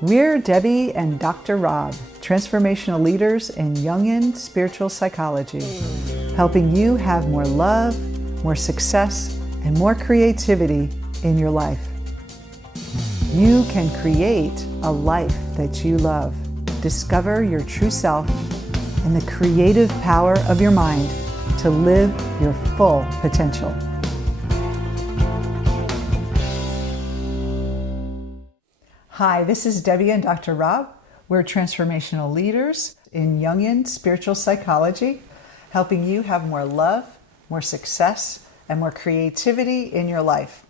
We're Debbie and Dr. Rob, transformational leaders in Jungian spiritual psychology, helping you have more love, more success, and more creativity in your life. You can create a life that you love. Discover your true self and the creative power of your mind to live your full potential. Hi, this is Debbie and Dr. Rob. We're transformational leaders in Jungian spiritual psychology, helping you have more love, more success, and more creativity in your life.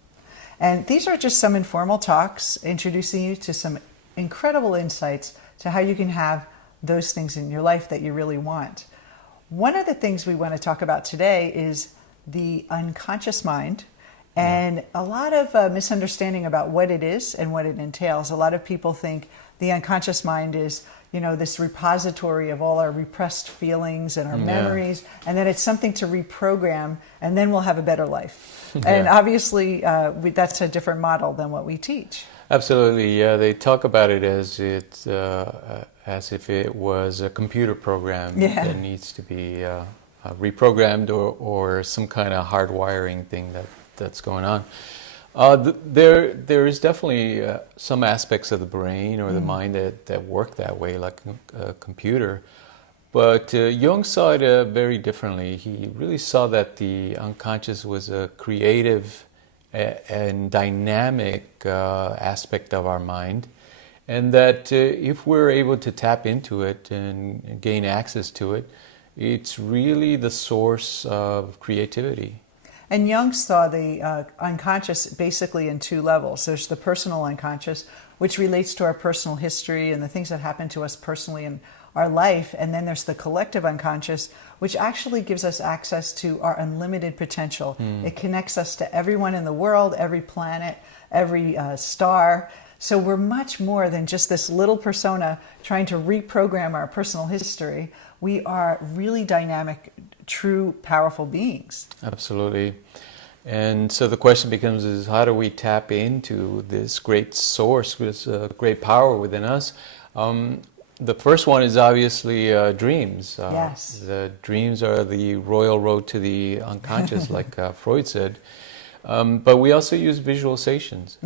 And these are just some informal talks introducing you to some incredible insights to how you can have those things in your life that you really want. One of the things we want to talk about today is the unconscious mind. And a lot of misunderstanding about what it is and what it entails. A lot of people think the unconscious mind is, this repository of all our repressed feelings and our memories, and that it's something to reprogram, and then we'll have a better life. And obviously, that's a different model than what we teach. Absolutely, yeah. They talk about it as as if it was a computer program that needs to be reprogrammed or some kind of hardwiring thing that's going on. There is definitely some aspects of the brain or the mind that work that way, like a computer. But Jung saw it very differently. He really saw that the unconscious was a creative and dynamic aspect of our mind, and that if we're able to tap into it and gain access to it, it's really the source of creativity. And Jung saw the unconscious basically in two levels. There's the personal unconscious, which relates to our personal history and the things that happen to us personally in our life. And then there's the collective unconscious, which actually gives us access to our unlimited potential. It connects us to everyone in the world, every planet, every star. So we're much more than just this little persona trying to reprogram our personal history. We are really dynamic, true, powerful beings. Absolutely. And so the question becomes is how do we tap into this great source, this great power within us? The first one is obviously dreams. Yes. The dreams are the royal road to the unconscious, like Freud said. But we also use visualizations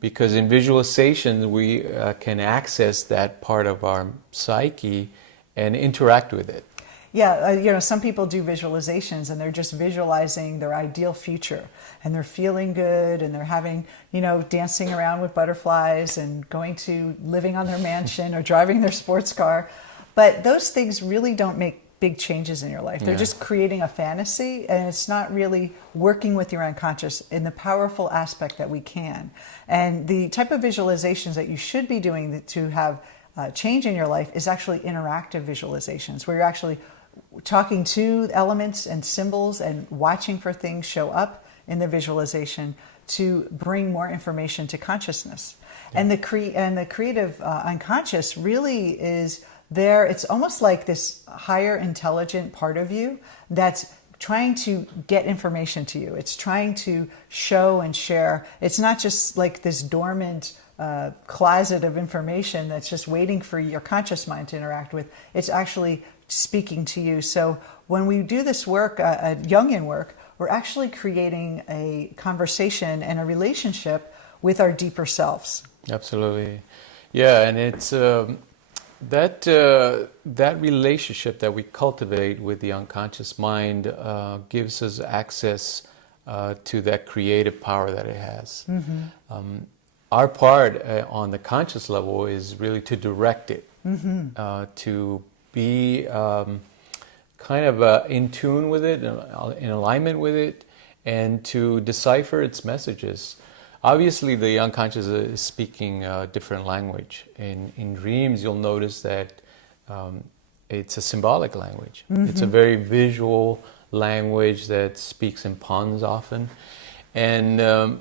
because in visualizations we can access that part of our psyche and interact with it. Yeah, some people do visualizations and they're just visualizing their ideal future and they're feeling good and they're having, dancing around with butterflies and living on their mansion or driving their sports car. But those things really don't make big changes in your life. They're just creating a fantasy, and it's not really working with your unconscious in the powerful aspect that we can. And the type of visualizations that you should be doing to have change in your life is actually interactive visualizations, where you're actually talking to elements and symbols and watching for things show up in the visualization to bring more information to consciousness. And the creative unconscious really is there. It's almost like this higher intelligent part of you that's trying to get information to you. It's trying to show and share. It's not just like this dormant closet of information that's just waiting for your conscious mind to interact with. It's actually speaking to you. So when we do this work, Jungian work, we're actually creating a conversation and a relationship with our deeper selves. Absolutely. Yeah, and it's that relationship that we cultivate with the unconscious mind gives us access to that creative power that it has. Our part on the conscious level is really to direct it, to be kind of in tune with it, in alignment with it, and to decipher its messages. Obviously, the unconscious is speaking a different language. In dreams, you'll notice that it's a symbolic language. It's a very visual language that speaks in puns often. And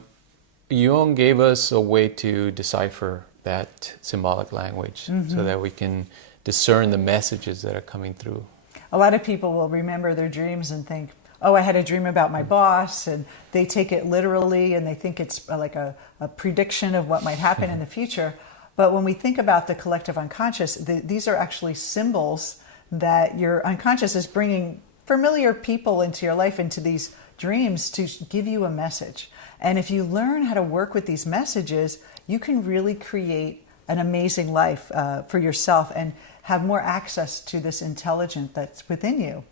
Jung gave us a way to decipher that symbolic language so that we can discern the messages that are coming through. A lot of people will remember their dreams and think, oh, I had a dream about my boss, and they take it literally and they think it's like a prediction of what might happen in the future. But when we think about the collective unconscious, these are actually symbols that your unconscious is bringing familiar people into your life, into these dreams, to give you a message. And if you learn how to work with these messages, you can really create an amazing life for yourself and have more access to this intelligence that's within you.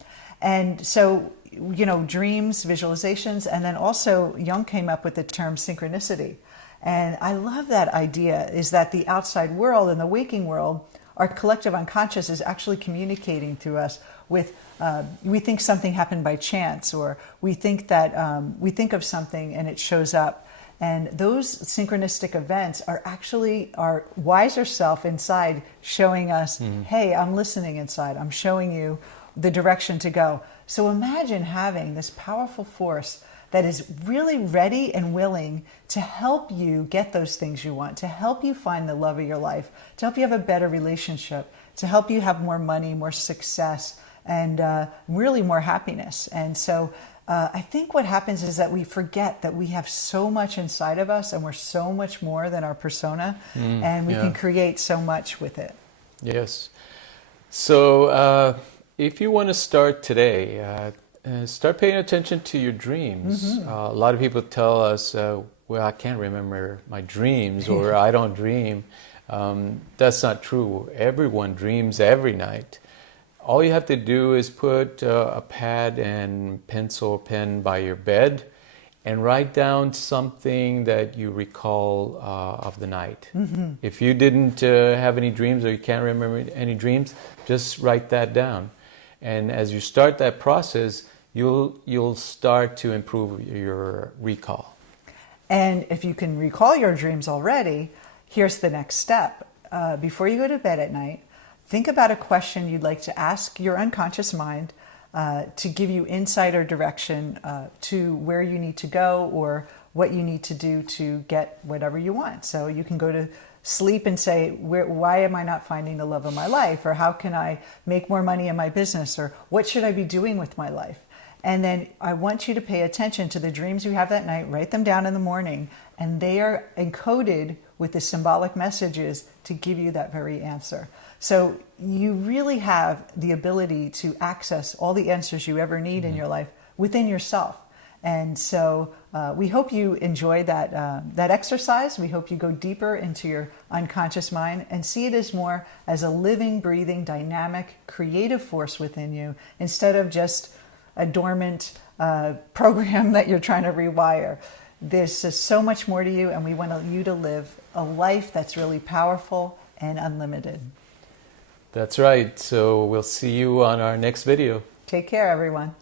And so, dreams, visualizations, and then also Jung came up with the term synchronicity. And I love that idea, is that the outside world and the waking world, our collective unconscious is actually communicating to us with, we think something happened by chance, or we think that we think of something and it shows up. And those synchronistic events are actually our wiser self inside showing us, hey, I'm listening inside. I'm showing you the direction to go. So imagine having this powerful force that is really ready and willing to help you get those things you want, to help you find the love of your life, to help you have a better relationship, to help you have more money, more success, and really more happiness. And so I think what happens is that we forget that we have so much inside of us, and we're so much more than our persona, and we can create so much with it. Yes. So if you want to start today, start paying attention to your dreams. A lot of people tell us, well, I can't remember my dreams, or I don't dream. That's not true. Everyone dreams every night. All you have to do is put a pad and pencil or pen by your bed and write down something that you recall of the night. If you didn't have any dreams, or you can't remember any dreams, just write that down. And as you start that process, you'll start to improve your recall. And if you can recall your dreams already, here's the next step. Before you go to bed at night, think about a question you'd like to ask your unconscious mind to give you insight or direction to where you need to go, or what you need to do to get whatever you want. So you can go to sleep and say, why am I not finding the love of my life? Or how can I make more money in my business? Or what should I be doing with my life? And then I want you to pay attention to the dreams you have that night, write them down in the morning, and they are encoded with the symbolic messages to give you that very answer. So you really have the ability to access all the answers you ever need in your life within yourself. And so we hope you enjoy that exercise. We hope you go deeper into your unconscious mind and see it as more as a living, breathing, dynamic, creative force within you, instead of just a dormant program that you're trying to rewire. There's so much more to you, and we want you to live a life that's really powerful and unlimited. That's right. So we'll see you on our next video. Take care, everyone.